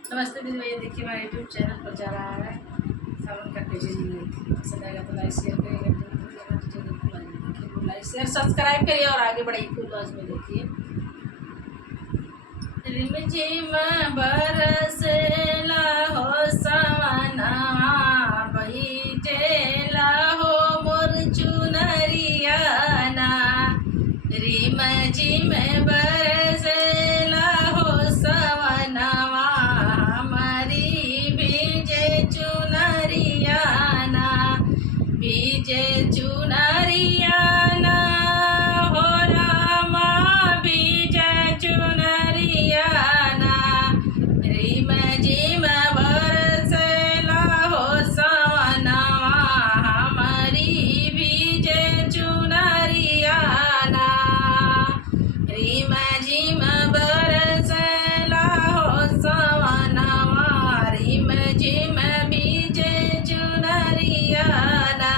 नमस्ते दीदी भैया, देखिए हमारे यूट्यूब चैनल पर जा रहा है सावन का टेजी। पसंद आएगा तो लाइक शेयर करिएगा, तो देखिए लाइक शेयर सब्सक्राइब करिए और आगे बढ़िए। फुल लॉज में देखिए रिमझिम बरसेला हो सवनवा, बैठेला हो मोर चुनरियाना। रिमझिम बरसेला हो सवनवा, हमारी भीजे चुनरियाना। भीजे चुनरियाना हो रामा, भीजे चुनरियाना। रिमझिम बरसेला हो सवनवा, हमारी भीजे चुनरियाना। रिमझिम बरसेला हो सवनवा, रिमझिम भीजे चुनरियाना।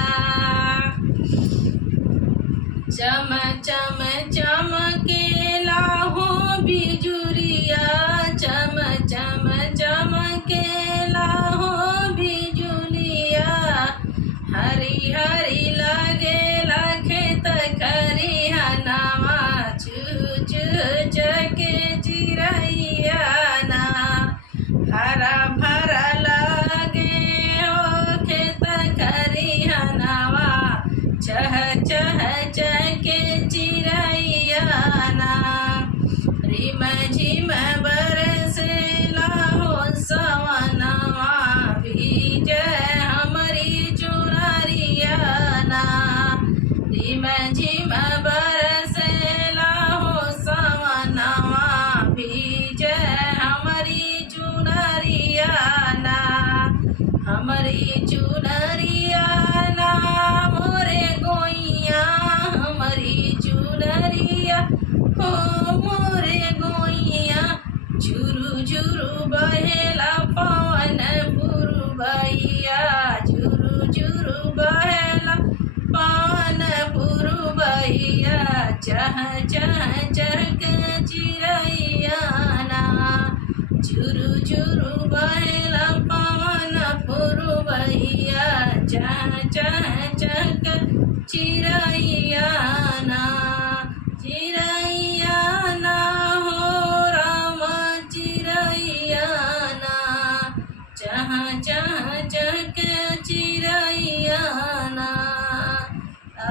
चम चम चमकेला हो बिजुरिया, चम चम चमकेला हो बिजुलिया। हरी हरी लगेला खेत खरिहनवा, चू चू चके चिरैयाना। हरा भरा लगे हो खेत खरिहनवा, चह चह चके चिरैयाना। रिमझिम बरसेला हो सवनवा, भीजे हमारी चुनरियाना। रिमझिम बरसेला हो सवनवा, भीजे हमारी चुनरियाना। हमारी चुनरियाना मोरे गोइया, हमारी चुनरिया हो मोरे गोइया। झुरु झुरु बहेला पवन पुरबैया, झुरु झुरु बहेला पवन पुरबैया। चह चह चहक चिरैयाना, झुरु झुरु बहेला पवन पुरबैया। चह चह चहक चिरैयाना। चिरैयाना हो राम चिरैयाना, चह चह चहक चिरैयाना।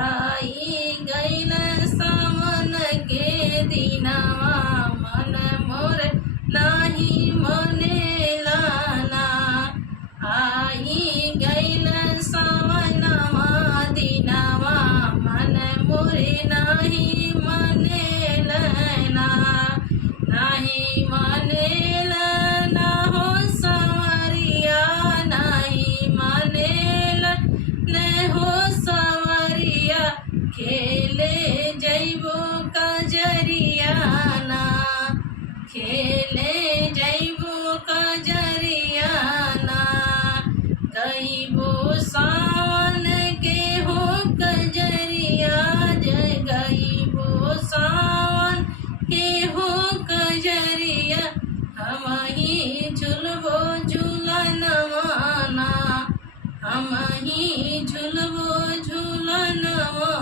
आई गैल सावन के दिनवा, मन मोर नाही मनेला ना। आई गैल सावनवा दिनवा, मन मोरे नाही मनेला ना। नाही मनेला ना हो सवरिया, नाही मनेला न हो सवरिया। खेले जैबो कजरियाना, खेले जैबो कजरियाना। गईबो सावन के हो कजरिया, जय गईबो सावन के हो कजरिया। हम ही झुलबो झूलनवाना, हम ही झुलबो झूलनवा।